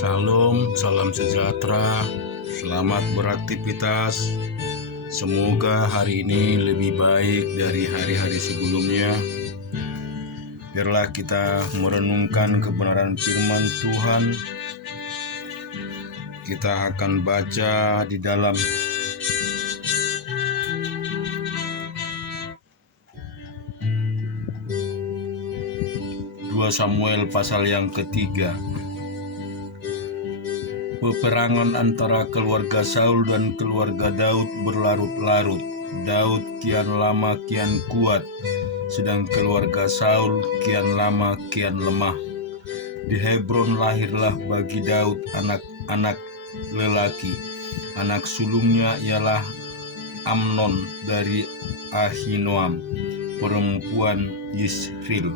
Shalom, salam sejahtera, selamat beraktivitas. Semoga hari ini lebih baik dari hari-hari sebelumnya. Biarlah kita merenungkan kebenaran firman Tuhan. Kita akan baca di dalam Samuel pasal yang ketiga. Peperangan antara keluarga Saul dan keluarga Daud berlarut-larut. Daud kian lama kian kuat, sedang keluarga Saul kian lama kian lemah. Di Hebron lahirlah bagi Daud anak-anak lelaki. Anak sulungnya ialah Amnon dari Ahinoam, perempuan Yisril.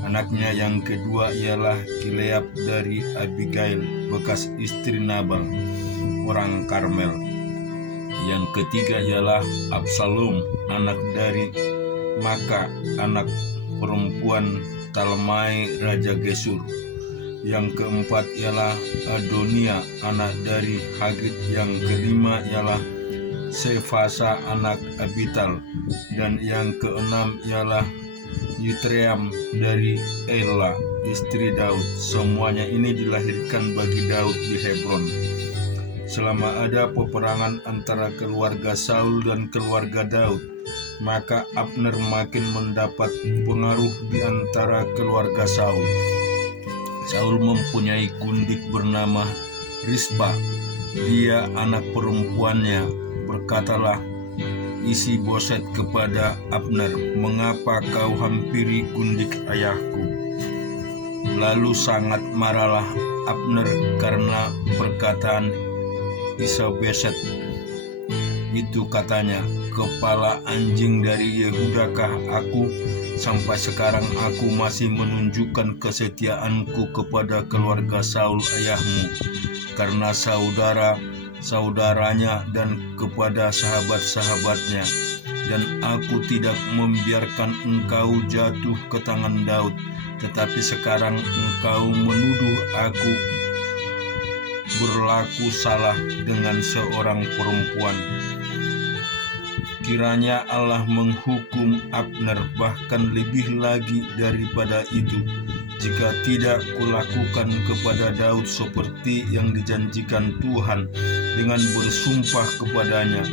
Anaknya yang kedua ialah Kileab dari Abigail, bekas istri Nabal, orang Karmel. Yang ketiga ialah Absalom, anak dari Maka, anak perempuan Talmai, Raja Gesur. Yang keempat ialah Adonia, anak dari Hagit. Yang kelima ialah Sefasa, anak Abital. Dan yang keenam ialah Yitream dari Ela, istri Daud. Semuanya ini dilahirkan bagi Daud di Hebron. Selama ada peperangan antara keluarga Saul dan keluarga Daud, maka Abner makin mendapat pengaruh di antara keluarga Saul. Saul mempunyai gundik bernama Rispa. Dia anak perempuannya. Berkatalah Isi-Boset kepada Abner, "Mengapa kau hampiri gundik ayahku?" Lalu sangat marahlah Abner karena perkataan Isi-Boset itu. Katanya, "Kepala anjing dari Yehudakah aku? Sampai sekarang aku masih menunjukkan kesetiaanku kepada keluarga Saul ayahmu, karena saudaranya dan kepada sahabat-sahabatnya, dan aku tidak membiarkan engkau jatuh ke tangan Daud. Tetapi sekarang engkau menuduh aku berlaku salah dengan seorang perempuan. Kiranya Allah menghukum Abner, bahkan lebih lagi daripada itu, jika tidak kulakukan kepada Daud seperti yang dijanjikan Tuhan dengan bersumpah kepadanya,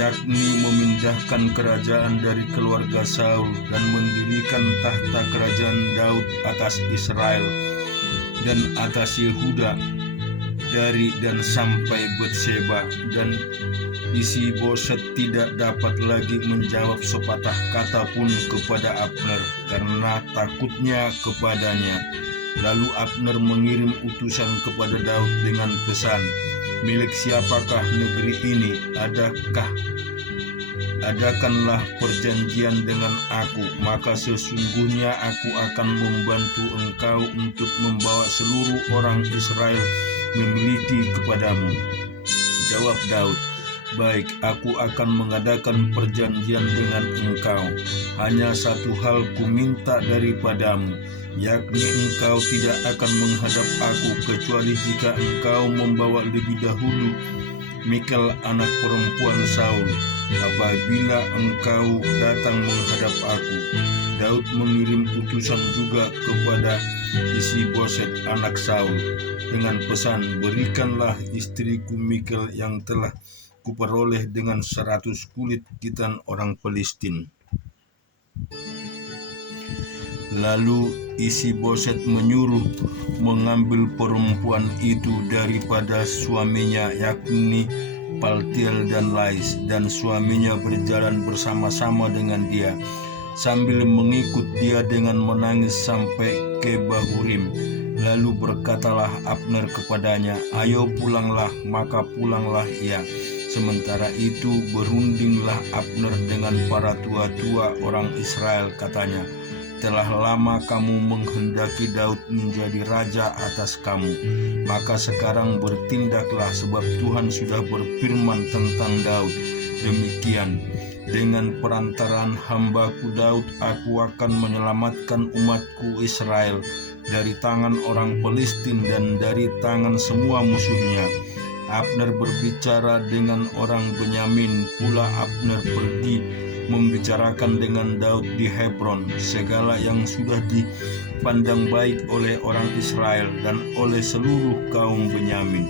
yakni memindahkan kerajaan dari keluarga Saul dan mendirikan tahta kerajaan Daud atas Israel dan atas Yehuda dari dan sampai Betseba." Dan Isi-Boset tidak dapat lagi menjawab sepatah kata pun kepada Abner karena takutnya kepadanya. Lalu Abner mengirim utusan kepada Daud dengan pesan, "Milik siapakah negeri ini? Adakanlah perjanjian dengan aku, maka sesungguhnya aku akan membantu engkau untuk membawa seluruh orang Israel memiliki kepadamu." Jawab Daud, "Baik, aku akan mengadakan perjanjian dengan engkau. Hanya satu hal kuminta daripadamu, yakni engkau tidak akan menghadap aku kecuali jika engkau membawa lebih dahulu Mikal, anak perempuan Saul, apabila engkau datang menghadap aku." Daud mengirim utusan juga kepada Isi-Boset anak Saul dengan pesan, "Berikanlah istriku Mikal yang telah kuperoleh dengan 100 kulit gitan orang Filistin." Lalu Isi-Boset menyuruh mengambil perempuan itu daripada suaminya, yakni Paltiel dan Lais, dan suaminya berjalan bersama-sama dengan dia, sambil mengikut dia dengan menangis sampai ke Bahurim. Lalu berkatalah Abner kepadanya, "Ayo pulanglah." Maka pulanglah ia. Sementara itu berundinglah Abner dengan para tua-tua orang Israel. Katanya, "Telah lama kamu menghendaki Daud menjadi raja atas kamu. Maka sekarang bertindaklah, sebab Tuhan sudah berfirman tentang Daud demikian, dengan perantaraan hambaku Daud aku akan menyelamatkan umatku Israel dari tangan orang Palestina dan dari tangan semua musuhnya. Abner berbicara dengan orang Benyamin, pula Abner pergi membicarakan dengan Daud di Hebron segala yang sudah dipandang baik oleh orang Israel dan oleh seluruh kaum Benyamin.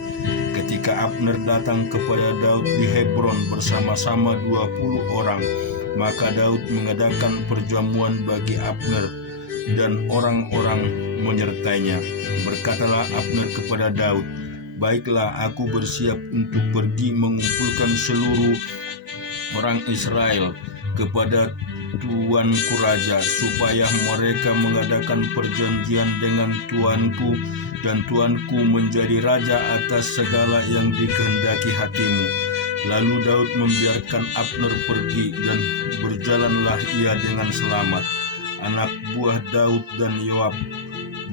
Ketika Abner datang kepada Daud di Hebron bersama-sama 20 orang, maka Daud mengadakan perjamuan bagi Abner dan orang-orang menyertainya. Berkatalah Abner kepada Daud, "Baiklah, aku bersiap untuk pergi mengumpulkan seluruh orang Israel kepada tuanku raja, supaya mereka mengadakan perjanjian dengan tuanku, dan tuanku menjadi raja atas segala yang dikehendaki hatimu." Lalu Daud membiarkan Abner pergi, dan berjalanlah ia dengan selamat. Anak buah Daud dan Yoab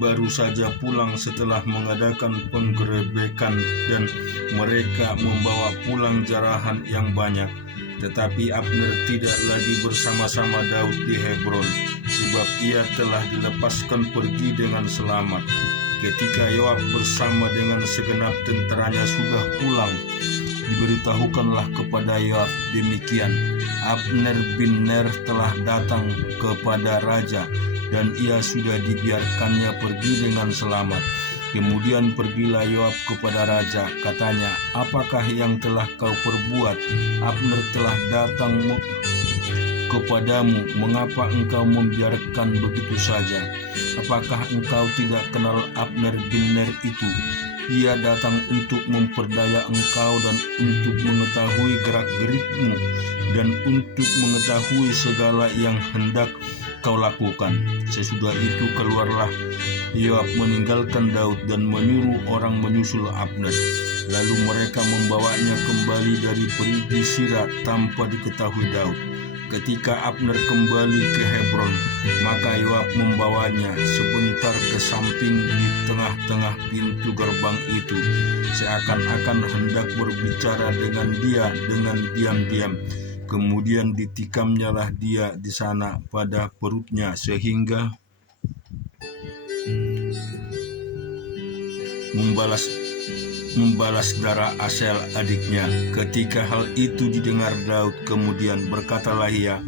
baru saja pulang setelah mengadakan penggerebekan, dan mereka membawa pulang jarahan yang banyak. Tetapi Abner tidak lagi bersama-sama Daud di Hebron, sebab ia telah dilepaskan pergi dengan selamat. Ketika Yoab bersama dengan segenap tentaranya sudah pulang, diberitahukanlah kepada Yoab demikian, Abner bin Ner telah datang kepada raja, dan ia sudah dibiarkannya pergi dengan selamat. Kemudian pergilah Yoab kepada raja, katanya, "Apakah yang telah kau perbuat? Abner telah datang kepadamu, mengapa engkau membiarkan begitu saja? Apakah engkau tidak kenal Abner bin Ner itu? Ia datang untuk memperdaya engkau dan untuk mengetahui gerak-gerikmu dan untuk mengetahui segala yang hendak kau lakukan." Sesudah itu keluarlah Yoab meninggalkan Daud dan menyuruh orang menyusul Abner. Lalu mereka membawanya kembali dari perigi Sira tanpa diketahui Daud. Ketika Abner kembali ke Hebron, maka Yoab membawanya sebentar ke samping di tengah-tengah pintu gerbang itu, seakan-akan hendak berbicara dengan dia dengan diam-diam. Kemudian ditikamnyalah dia di sana pada perutnya sehingga membalas darah Asel adiknya. Ketika hal itu didengar Daud, kemudian berkatalah ia,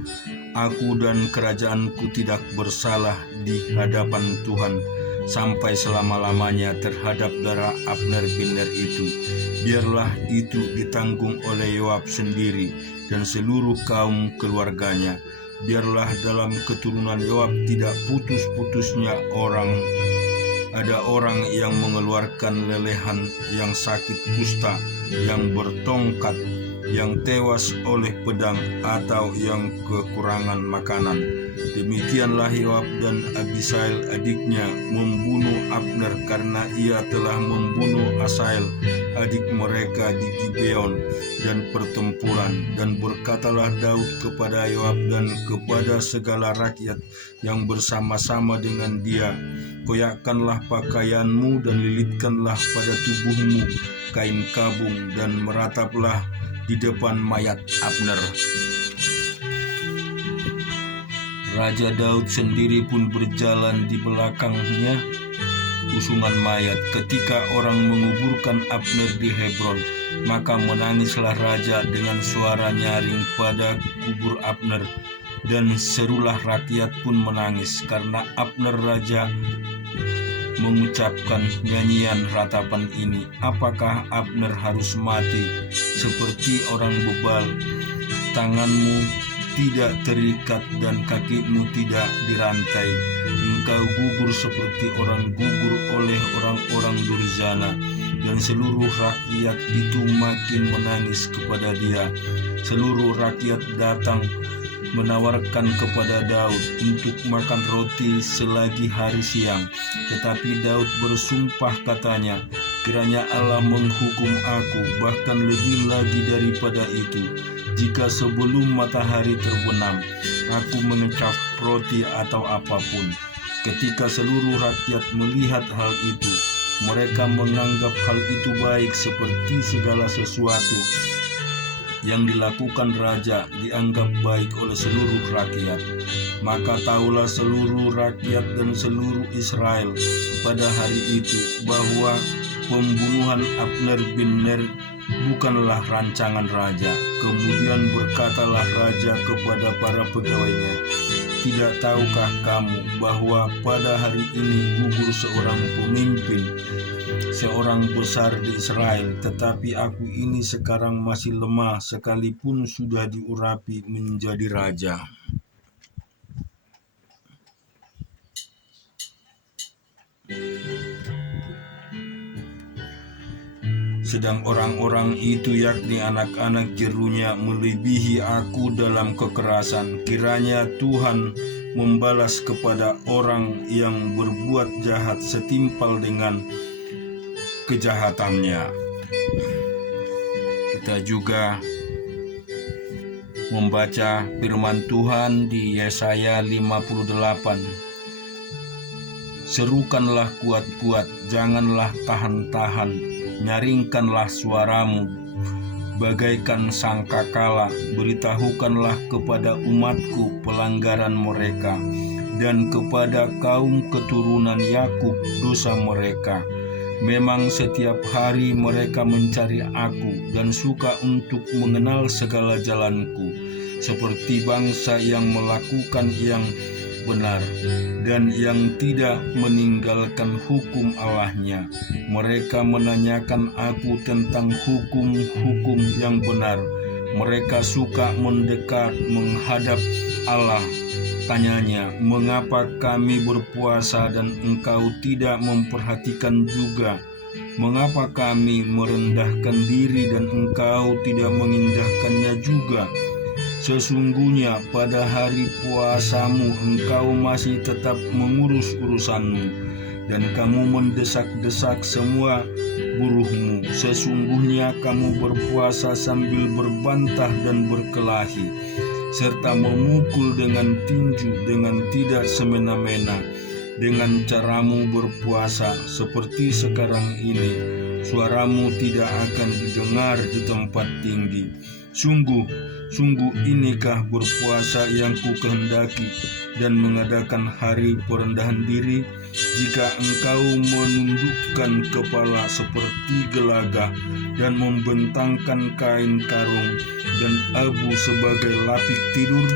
"Aku dan kerajaanku tidak bersalah di hadapan Tuhan sampai selama-lamanya terhadap darah Abner bin Ner itu. Biarlah itu ditanggung oleh Yoab sendiri dan seluruh kaum keluarganya. Biarlah dalam keturunan Yoab tidak putus-putusnya ada orang yang mengeluarkan lelehan, yang sakit kusta, yang bertongkat, yang tewas oleh pedang, atau yang kekurangan makanan." Demikianlah Yoab dan Abisail adiknya membunuh Abner karena ia telah membunuh Asael adik mereka di Gibeon dan pertempuran. Dan berkatalah Daud kepada Yoab dan kepada segala rakyat yang bersama-sama dengan dia, "Koyakkanlah pakaianmu dan lilitkanlah pada tubuhmu kain kabung dan merataplah di depan mayat Abner." Raja Daud sendiri pun berjalan di belakangnya usungan mayat. Ketika orang menguburkan Abner di Hebron, maka menangislah raja dengan suara nyaring pada kubur Abner, dan serulah rakyat pun menangis karena Abner. Raja mengucapkan nyanyian ratapan ini, "Apakah Abner harus mati seperti orang bebal? Tanganmu tidak terikat dan kakimu tidak dirantai. Engkau gugur seperti orang gugur oleh orang-orang durjana." Dan seluruh rakyat itu makin menangis kepada dia. Seluruh rakyat datang menawarkan kepada Daud untuk makan roti selagi hari siang. Tetapi Daud bersumpah, katanya, "Kiranya Allah menghukum aku, bahkan lebih lagi daripada itu, jika sebelum matahari terbenam aku mengecap roti atau apapun." Ketika seluruh rakyat melihat hal itu, mereka menganggap hal itu baik, seperti segala sesuatu yang dilakukan raja dianggap baik oleh seluruh rakyat. Maka tahulah seluruh rakyat dan seluruh Israel pada hari itu bahwa pembunuhan Abner bin Ner bukanlah rancangan raja. Kemudian berkatalah raja kepada para pegawainya, "Tidak tahukah kamu bahwa pada hari ini gugur seorang pemimpin, seorang besar di Israel, tetapi aku ini sekarang masih lemah sekalipun sudah diurapi menjadi raja." Sedang orang-orang itu, yakni anak-anak Jerunya, melebihi aku dalam kekerasan. Kiranya Tuhan membalas kepada orang yang berbuat jahat setimpal dengan kejahatannya. Kita juga membaca firman Tuhan di Yesaya 58. Serukanlah kuat-kuat, janganlah tahan-tahan. Nyaringkanlah suaramu bagaikan sangkakala, beritahukanlah kepada umatku pelanggaran mereka, dan kepada kaum keturunan Yakub dosa mereka. Memang setiap hari mereka mencari aku dan suka untuk mengenal segala jalanku, seperti bangsa yang melakukan yang benar dan yang tidak meninggalkan hukum Allahnya. Mereka menanyakan aku tentang hukum-hukum yang benar. Mereka suka mendekat menghadap Allah. Tanyanya, "Mengapa kami berpuasa dan engkau tidak memperhatikan juga? Mengapa kami merendahkan diri dan engkau tidak mengindahkannya juga? Sesungguhnya pada hari puasamu engkau masih tetap mengurus urusanmu, dan kamu mendesak-desak semua buruhmu. Sesungguhnya kamu berpuasa sambil berbantah dan berkelahi, serta memukul dengan tinju dengan tidak semena-mena. Dengan caramu berpuasa seperti sekarang ini, suaramu tidak akan didengar di tempat tinggi. Sungguh inikah berpuasa yang ku kehendaki, dan mengadakan hari perendahan diri, jika engkau menundukkan kepala seperti gelagah dan membentangkan kain karung dan abu sebagai lapik tidur?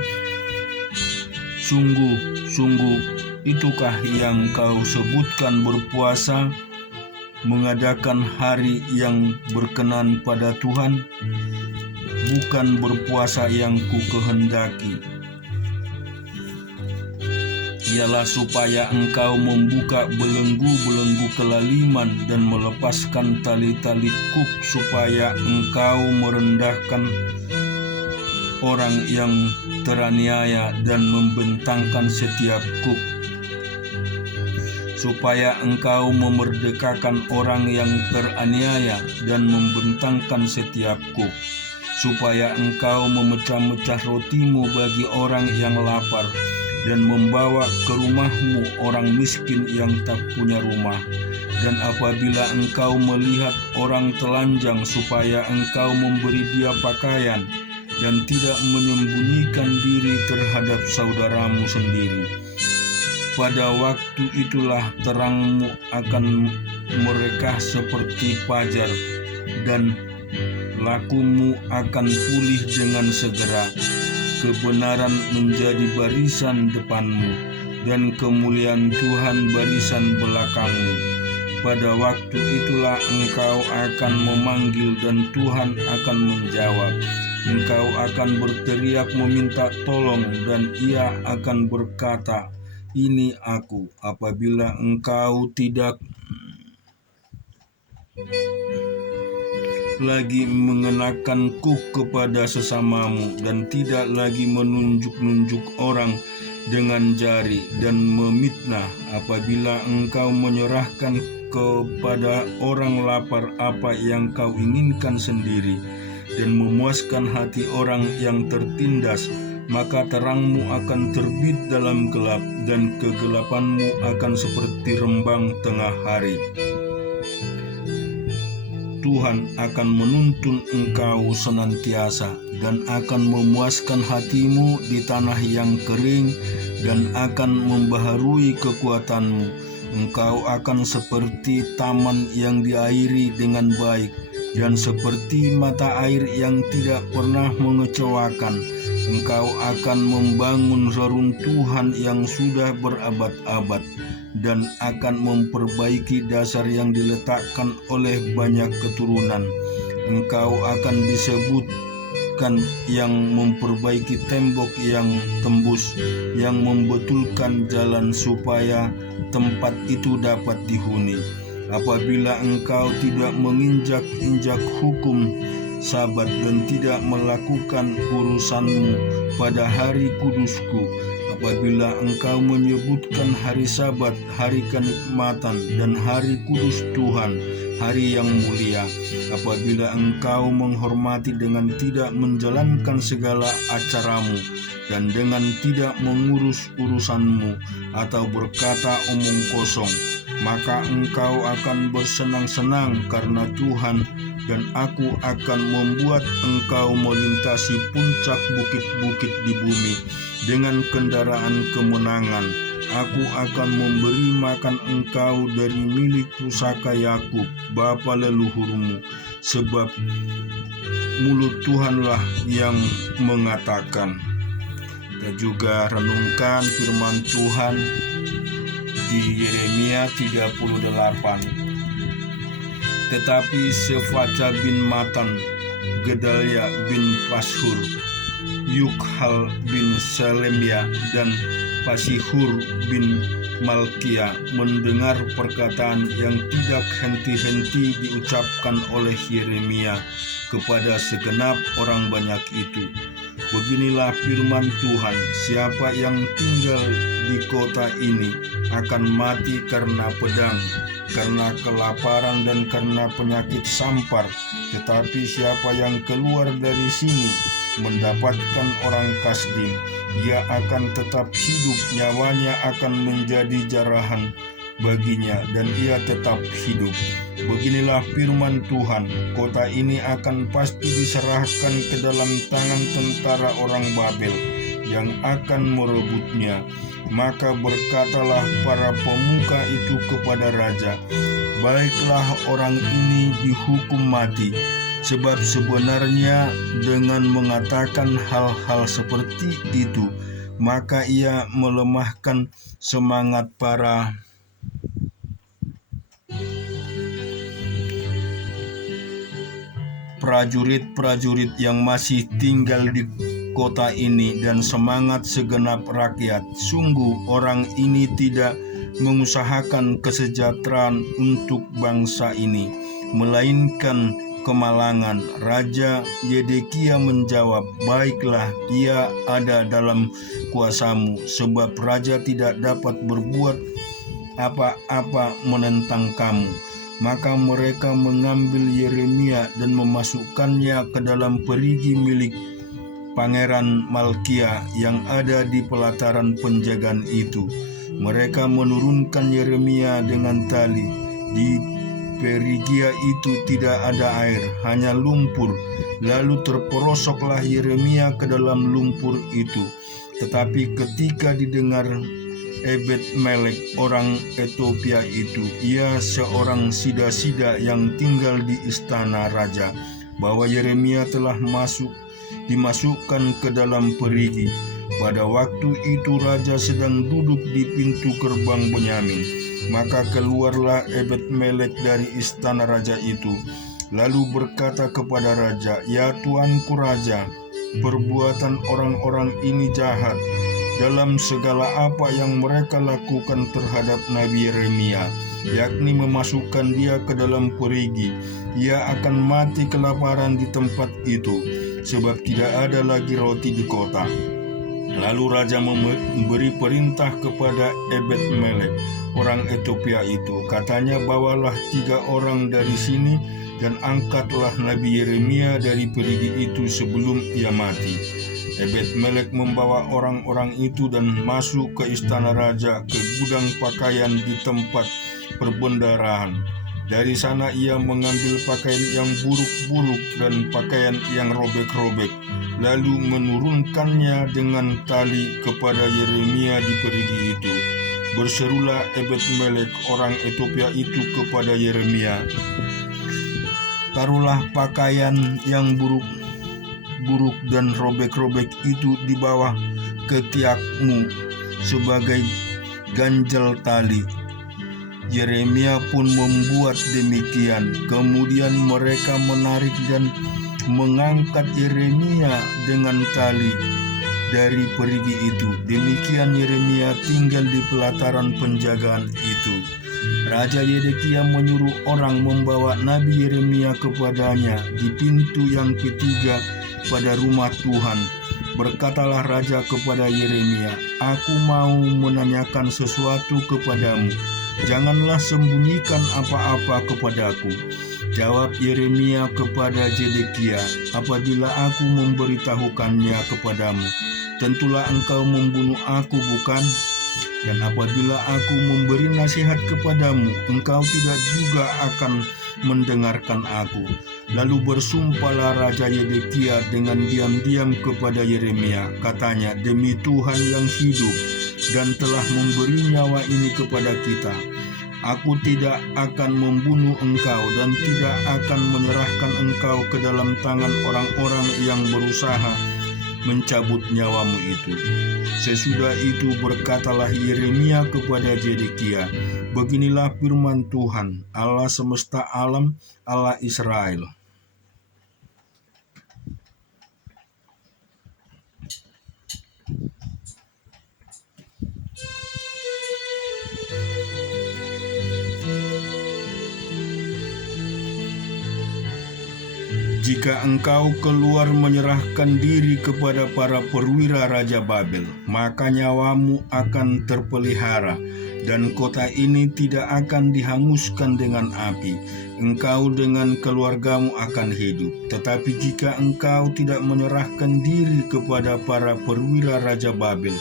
Sungguh itukah yang kau sebutkan berpuasa, mengadakan hari yang berkenan pada Tuhan? Bukan berpuasa yang ku kehendaki, ialah supaya engkau membuka belenggu-belenggu kelaliman dan melepaskan tali-tali kuk, supaya engkau merendahkan orang yang teraniaya dan membentangkan setiap kuk, supaya engkau memerdekakan orang yang teraniaya dan membentangkan setiap kuk, supaya engkau memecah-mecah rotimu bagi orang yang lapar, dan membawa ke rumahmu orang miskin yang tak punya rumah. Dan apabila engkau melihat orang telanjang, supaya engkau memberi dia pakaian, dan tidak menyembunyikan diri terhadap saudaramu sendiri. Pada waktu itulah terangmu akan merekah seperti fajar, dan lakumu akan pulih dengan segera. Kebenaran menjadi barisan depanmu, dan kemuliaan Tuhan barisan belakangmu. Pada waktu itulah engkau akan memanggil dan Tuhan akan menjawab. Engkau akan berteriak meminta tolong, dan Ia akan berkata, "Ini aku." Apabila engkau tidak lagi mengenakan kuk kepada sesamamu, dan tidak lagi menunjuk-nunjuk orang dengan jari dan memitnah, apabila engkau menyerahkan kepada orang lapar apa yang kau inginkan sendiri, dan memuaskan hati orang yang tertindas, maka terangmu akan terbit dalam gelap, dan kegelapanmu akan seperti rembang tengah hari. Tuhan akan menuntun engkau senantiasa, dan akan memuaskan hatimu di tanah yang kering, dan akan membaharui kekuatanmu. Engkau akan seperti taman yang diairi dengan baik, dan seperti mata air yang tidak pernah mengecewakan. Engkau akan membangun reruntuhan yang sudah berabad-abad, dan akan memperbaiki dasar yang diletakkan oleh banyak keturunan. Engkau akan disebutkan yang memperbaiki tembok yang tembus, yang membetulkan jalan supaya tempat itu dapat dihuni. Apabila engkau tidak menginjak-injak hukum Sabat dan tidak melakukan urusanmu pada hari kudusku, apabila engkau menyebutkan hari Sabat, hari kenikmatan, dan hari kudus Tuhan, hari yang mulia, apabila engkau menghormati dengan tidak menjalankan segala acaramu, dan dengan tidak mengurus urusanmu, atau berkata omong kosong, maka engkau akan bersenang-senang karena Tuhan, dan aku akan membuat engkau melintasi puncak bukit-bukit di bumi dengan kendaraan kemenangan. Aku akan memberi makan engkau dari milik pusaka Yakub, bapa leluhurmu, sebab mulut Tuhanlah yang mengatakan. Kita juga renungkan firman Tuhan di Yeremia 38. Tetapi Sefaca bin Matan, Gedalia bin Pashur, Yukhal bin Salemya, dan Pasihur bin Malkia mendengar perkataan yang tidak henti-henti diucapkan oleh Yeremia kepada segenap orang banyak itu. Beginilah firman Tuhan, siapa yang tinggal di kota ini akan mati karena pedang, karena kelaparan dan karena penyakit sampar. Tetapi siapa yang keluar dari sini mendapatkan orang Kasdim, ia akan tetap hidup, nyawanya akan menjadi jarahan baginya, dan ia tetap hidup. Beginilah firman Tuhan, kota ini akan pasti diserahkan ke dalam tangan tentara orang Babel yang akan merebutnya. Maka berkatalah para pemuka itu kepada raja, baiklah orang ini dihukum mati, sebab sebenarnya dengan mengatakan hal-hal seperti itu, maka ia melemahkan semangat para prajurit-prajurit yang masih tinggal di kota ini dan semangat segenap rakyat. Sungguh orang ini tidak mengusahakan kesejahteraan untuk bangsa ini, melainkan kemalangan. Raja Yedekia menjawab, baiklah, ia ada dalam kuasamu, sebab raja tidak dapat berbuat apa-apa menentang kamu. Maka mereka mengambil Yeremia dan memasukkannya ke dalam perigi milik Pangeran Malkia yang ada di pelataran penjagaan itu. Mereka menurunkan Yeremia dengan tali. Di perigia itu tidak ada air, hanya lumpur. Lalu terperosoklah Yeremia ke dalam lumpur itu. Tetapi ketika didengar Ebed-Melek orang Ethiopia itu, ia seorang sida-sida yang tinggal di istana raja, bahwa Yeremia telah dimasukkan ke dalam perigi. Pada waktu itu raja sedang duduk di pintu gerbang Benyamin. Maka keluarlah Ebed-Melek dari istana raja itu, lalu berkata kepada raja, ya tuanku raja, perbuatan orang-orang ini jahat dalam segala apa yang mereka lakukan terhadap Nabi Yeremia, yakni memasukkan dia ke dalam perigi. Ia akan mati kelaparan di tempat itu, sebab tidak ada lagi roti di kota. Lalu raja memberi perintah kepada Ebed-Melek orang Ethiopia itu, katanya, bawalah 3 orang dari sini dan angkatlah Nabi Yeremia dari perigi itu sebelum ia mati. Ebed-Melek membawa orang-orang itu dan masuk ke istana raja, ke gudang pakaian di tempat perbendaharaan. Dari sana ia mengambil pakaian yang buruk-buruk dan pakaian yang robek-robek, lalu menurunkannya dengan tali kepada Yeremia di perigi itu. Berserulah Ebed-Melek orang Ethiopia itu kepada Yeremia, "Taruhlah pakaian yang buruk dan robek-robek itu di bawah ketiakmu sebagai ganjal tali." Yeremia pun membuat demikian. Kemudian mereka menarik dan mengangkat Yeremia dengan tali dari perigi itu. Demikian Yeremia tinggal di pelataran penjagaan itu. Raja Zedekia menyuruh orang membawa Nabi Yeremia kepadanya di pintu yang ketiga pada rumah Tuhan. Berkatalah raja kepada Yeremia, "Aku mau menanyakan sesuatu kepadamu. Janganlah sembunyikan apa-apa kepadaku." Jawab Yeremia kepada Zedekia, "Apabila aku memberitahukannya kepadamu, tentulah engkau membunuh aku, bukan? Dan apabila aku memberi nasihat kepadamu, engkau tidak juga akan mendengarkan aku." Lalu bersumpahlah Raja Zedekia dengan diam-diam kepada Yeremia. Katanya, "Demi Tuhan yang hidup dan telah memberi nyawa ini kepada kita, aku tidak akan membunuh engkau dan tidak akan menyerahkan engkau ke dalam tangan orang-orang yang berusaha mencabut nyawamu itu." Sesudah itu berkatalah Yeremia kepada Zedekia, "Beginilah firman Tuhan, Allah semesta alam, Allah Israel. Jika engkau keluar menyerahkan diri kepada para perwira Raja Babel, maka nyawamu akan terpelihara, dan kota ini tidak akan dihanguskan dengan api. Engkau dengan keluargamu akan hidup. Tetapi jika engkau tidak menyerahkan diri kepada para perwira Raja Babel,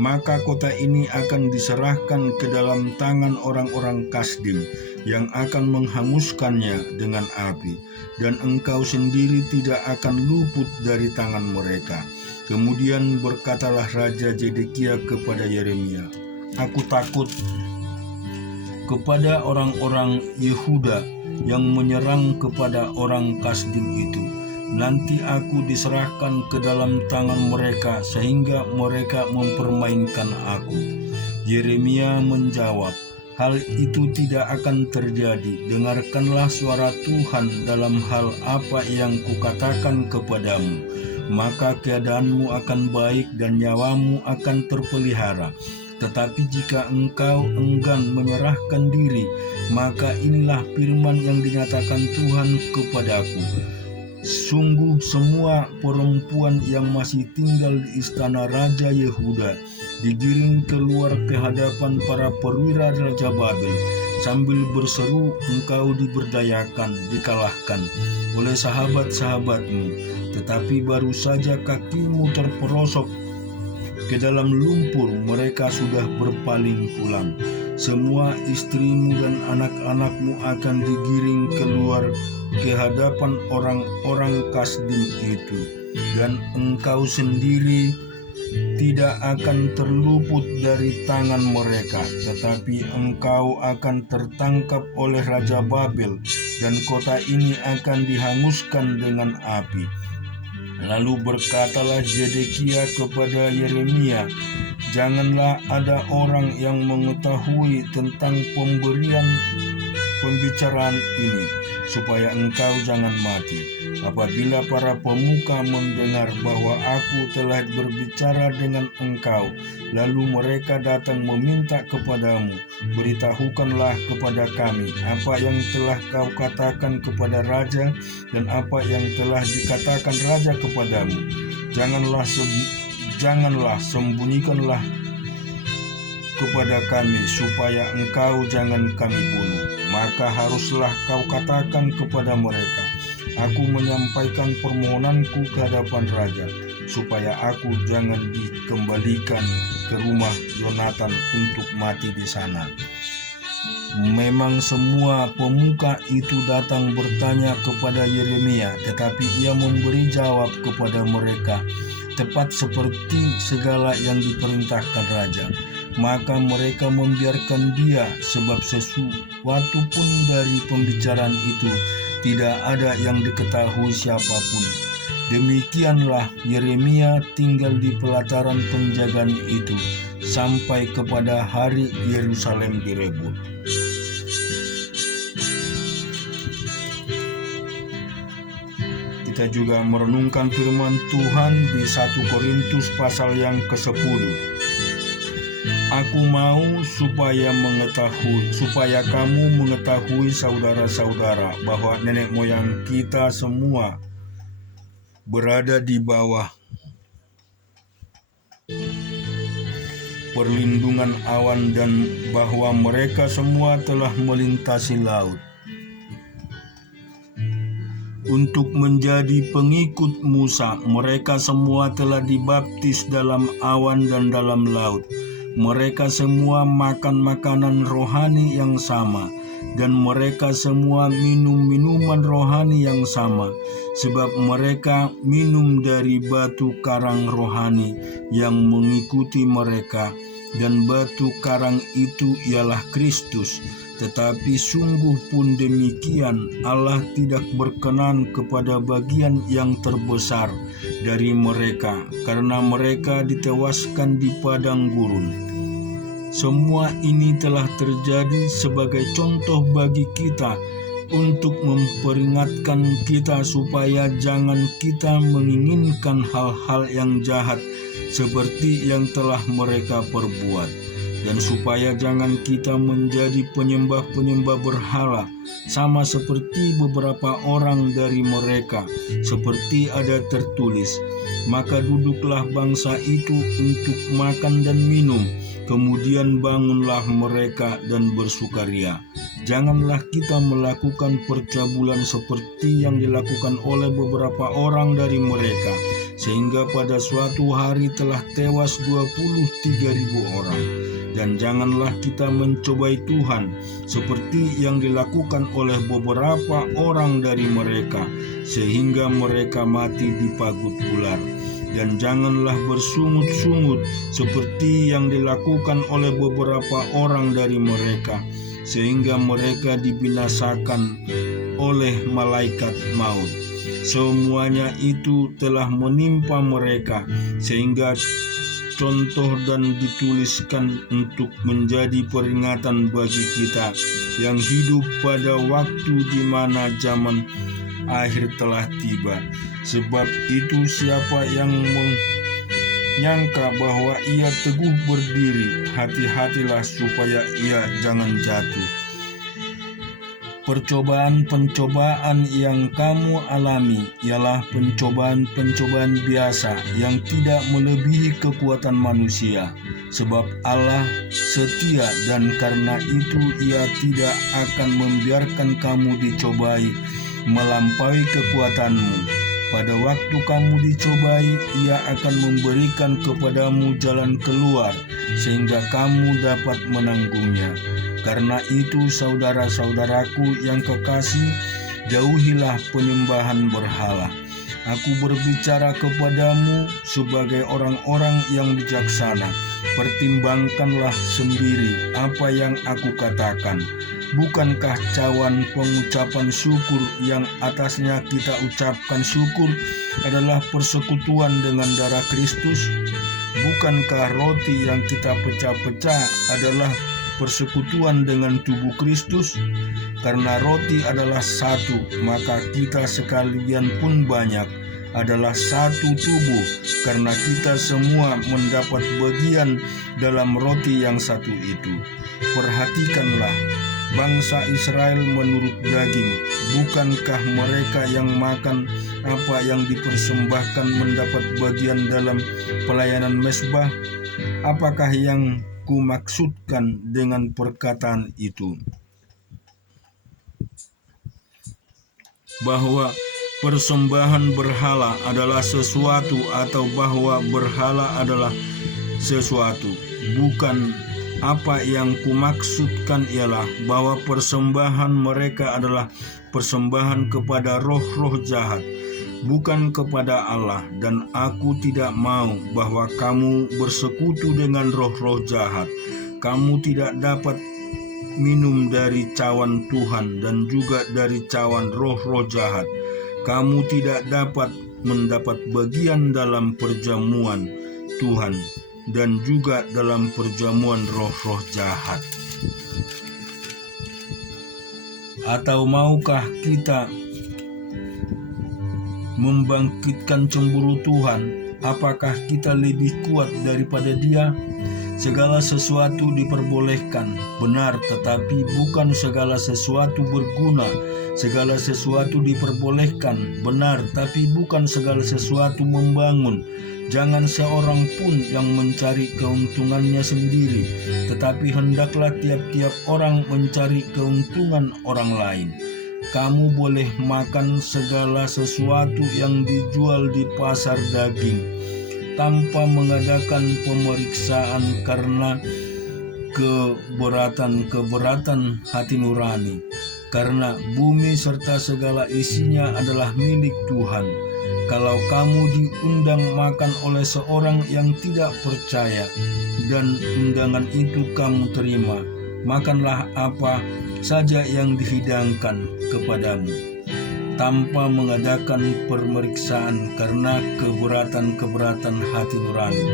maka kota ini akan diserahkan ke dalam tangan orang-orang Kasdim yang akan menghanguskannya dengan api, dan engkau sendiri tidak akan luput dari tangan mereka." Kemudian berkatalah Raja Zedekia kepada Yeremia, "Aku takut kepada orang-orang Yehuda yang menyerang kepada orang Kasdim itu. Nanti aku diserahkan ke dalam tangan mereka sehingga mereka mempermainkan aku." Yeremia menjawab, "Hal itu tidak akan terjadi. Dengarkanlah suara Tuhan dalam hal apa yang kukatakan kepadamu. Maka keadaanmu akan baik dan nyawamu akan terpelihara. Tetapi jika engkau enggan menyerahkan diri, maka inilah firman yang dinyatakan Tuhan kepadaku. Sungguh semua perempuan yang masih tinggal di istana Raja Yehuda digiring keluar ke hadapan para perwira Raja Babel sambil berseru, 'Engkau diberdayakan, dikalahkan oleh sahabat-sahabatmu.' Tetapi baru saja kakimu terperosok ke dalam lumpur, mereka sudah berpaling pulang. Semua istrimu dan anak-anakmu akan digiring keluar ke hadapan orang-orang Kasdim itu, dan engkau sendiri tidak akan terluput dari tangan mereka, tetapi engkau akan tertangkap oleh Raja Babel, dan kota ini akan dihanguskan dengan api." Lalu berkatalah Zedekia kepada Yeremia, "Janganlah ada orang yang mengetahui tentang pembicaraan ini, supaya engkau jangan mati. Apabila para pemuka mendengar bahwa aku telah berbicara dengan engkau, lalu mereka datang meminta kepadamu, beritahukanlah kepada kami apa yang telah kau katakan kepada raja dan apa yang telah dikatakan raja kepadamu. Janganlah sembunyikanlah kepada kami, supaya engkau jangan kami bunuh. Maka haruslah kau katakan kepada mereka, aku menyampaikan permohonanku ke hadapan raja, supaya aku jangan dikembalikan ke rumah Yonatan untuk mati di sana." Memang semua pemuka itu datang bertanya kepada Yeremia, tetapi ia memberi jawab kepada mereka tepat seperti segala yang diperintahkan raja. Maka mereka membiarkan dia, sebab sesuatu pun dari pembicaraan itu tidak ada yang diketahui siapapun. Demikianlah Yeremia tinggal di pelataran penjagaan itu sampai kepada hari Yerusalem direbut. Kita juga merenungkan firman Tuhan di 1 Korintus pasal yang ke-10. Aku mau supaya kamu mengetahui saudara-saudara bahwa nenek moyang kita semua berada di bawah perlindungan awan dan bahwa mereka semua telah melintasi laut untuk menjadi pengikut Musa. Mereka semua telah dibaptis dalam awan dan dalam laut. Mereka semua makan makanan rohani yang sama, dan mereka semua minum minuman rohani yang sama, sebab mereka minum dari batu karang rohani yang mengikuti mereka, dan batu karang itu ialah Kristus. Tetapi sungguh pun demikian, Allah tidak berkenan kepada bagian yang terbesar dari mereka, karena mereka ditewaskan di padang gurun. Semua ini telah terjadi sebagai contoh bagi kita, untuk memperingatkan kita supaya jangan kita menginginkan hal-hal yang jahat seperti yang telah mereka perbuat. Dan supaya jangan kita menjadi penyembah-penyembah berhala, sama seperti beberapa orang dari mereka, seperti ada tertulis, maka duduklah bangsa itu untuk makan dan minum, kemudian bangunlah mereka dan bersukaria. Janganlah kita melakukan percabulan seperti yang dilakukan oleh beberapa orang dari mereka, sehingga pada suatu hari telah tewas 23.000 orang. Dan janganlah kita mencobai Tuhan seperti yang dilakukan oleh beberapa orang dari mereka, sehingga mereka mati dipagut ular. Dan janganlah bersungut-sungut seperti yang dilakukan oleh beberapa orang dari mereka, sehingga mereka dibinasakan oleh malaikat maut. Semuanya itu telah menimpa mereka, sehingga contoh dan dituliskan untuk menjadi peringatan bagi kita yang hidup pada waktu di mana zaman akhir telah tiba. Sebab itu siapa yang menyangka bahwa ia teguh berdiri, hati-hatilah supaya ia jangan jatuh. Percobaan-pencobaan yang kamu alami ialah pencobaan-pencobaan biasa yang tidak melebihi kekuatan manusia. Sebab Allah setia, dan karena itu Ia tidak akan membiarkan kamu dicobai melampaui kekuatanmu. Pada waktu kamu dicobai, Ia akan memberikan kepadamu jalan keluar, sehingga kamu dapat menanggungnya. Karena itu, saudara-saudaraku yang kekasih, jauhilah penyembahan berhala. Aku berbicara kepadamu sebagai orang-orang yang bijaksana. Pertimbangkanlah sendiri apa yang aku katakan. Bukankah cawan pengucapan syukur yang atasnya kita ucapkan syukur adalah persekutuan dengan darah Kristus? Bukankah roti yang kita pecah-pecah adalah persekutuan dengan tubuh Kristus? Karena roti adalah satu, maka kita sekalian pun banyak adalah satu tubuh, karena kita semua mendapat bagian dalam roti yang satu itu. Perhatikanlah bangsa Israel menurut daging. Bukankah mereka yang makan apa yang dipersembahkan mendapat bagian dalam pelayanan mezbah? Apakah yang kumaksudkan dengan perkataan itu? Bahwa persembahan berhala adalah sesuatu, atau bahwa berhala adalah sesuatu? Bukan Apa yang kumaksudkan ialah bahwa persembahan mereka adalah persembahan kepada roh-roh jahat, bukan kepada Allah. Dan aku tidak mau bahwa kamu bersekutu dengan roh-roh jahat. Kamu tidak dapat minum dari cawan Tuhan dan juga dari cawan roh-roh jahat. Kamu tidak dapat mendapat bagian dalam perjamuan Tuhan dan juga dalam perjamuan roh-roh jahat. Atau maukah kita membangkitkan cemburu Tuhan? Apakah kita lebih kuat daripada Dia? Segala sesuatu diperbolehkan, benar, tetapi bukan segala sesuatu berguna. Segala sesuatu diperbolehkan, benar, tapi bukan segala sesuatu membangun. Jangan seorang pun yang mencari keuntungannya sendiri, tetapi hendaklah tiap-tiap orang mencari keuntungan orang lain. Kamu boleh makan segala sesuatu yang dijual di pasar daging, tanpa mengadakan pemeriksaan karena keberatan hati nurani. Karena bumi serta segala isinya adalah milik Tuhan. Kalau kamu diundang makan oleh seorang yang tidak percaya, dan undangan itu kamu terima, makanlah apa saja yang dihidangkan kepadamu, tanpa mengadakan pemeriksaan karena keberatan hati nurani.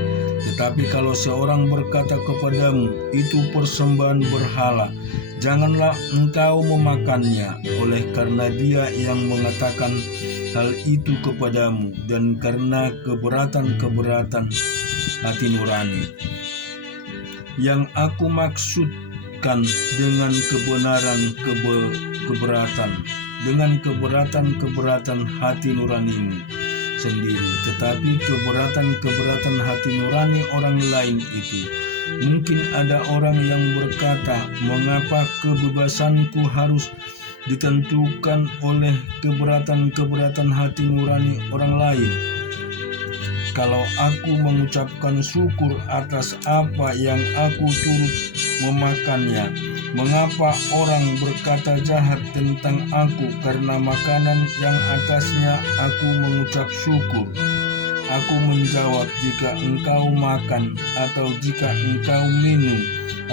Tetapi kalau seorang berkata kepadamu, itu persembahan berhala, janganlah engkau memakannya, oleh karena Dia yang mengatakan hal itu kepadamu, dan karena keberatan hati nurani. Yang aku maksudkan dengan keberatan hati nuranimu sendiri, tetapi keberatan hati nurani orang lain itu. Mungkin ada orang yang berkata, mengapa kebebasanku harus ditentukan oleh keberatan hati nurani orang lain? Kalau aku mengucapkan syukur atas apa yang aku turut memakannya, mengapa orang berkata jahat tentang aku karena makanan yang atasnya aku mengucap syukur? Aku menjawab, jika engkau makan, atau jika engkau minum,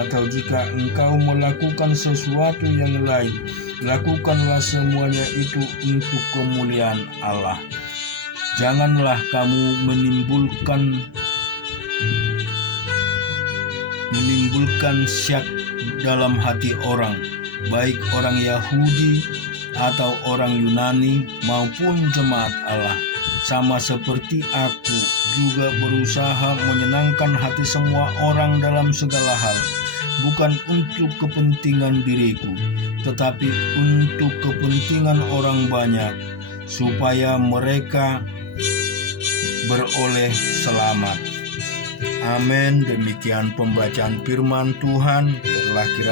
atau jika engkau melakukan sesuatu yang lain, lakukanlah semuanya itu untuk kemuliaan Allah. Janganlah kamu menimbulkan syak dalam hati orang, baik orang Yahudi atau orang Yunani maupun jemaat Allah. Sama seperti aku juga berusaha menyenangkan hati semua orang dalam segala hal, bukan untuk kepentingan diriku, tetapi untuk kepentingan orang banyak, supaya mereka beroleh selamat. Amin. Demikian pembacaan firman Tuhan. Biarlah kiranya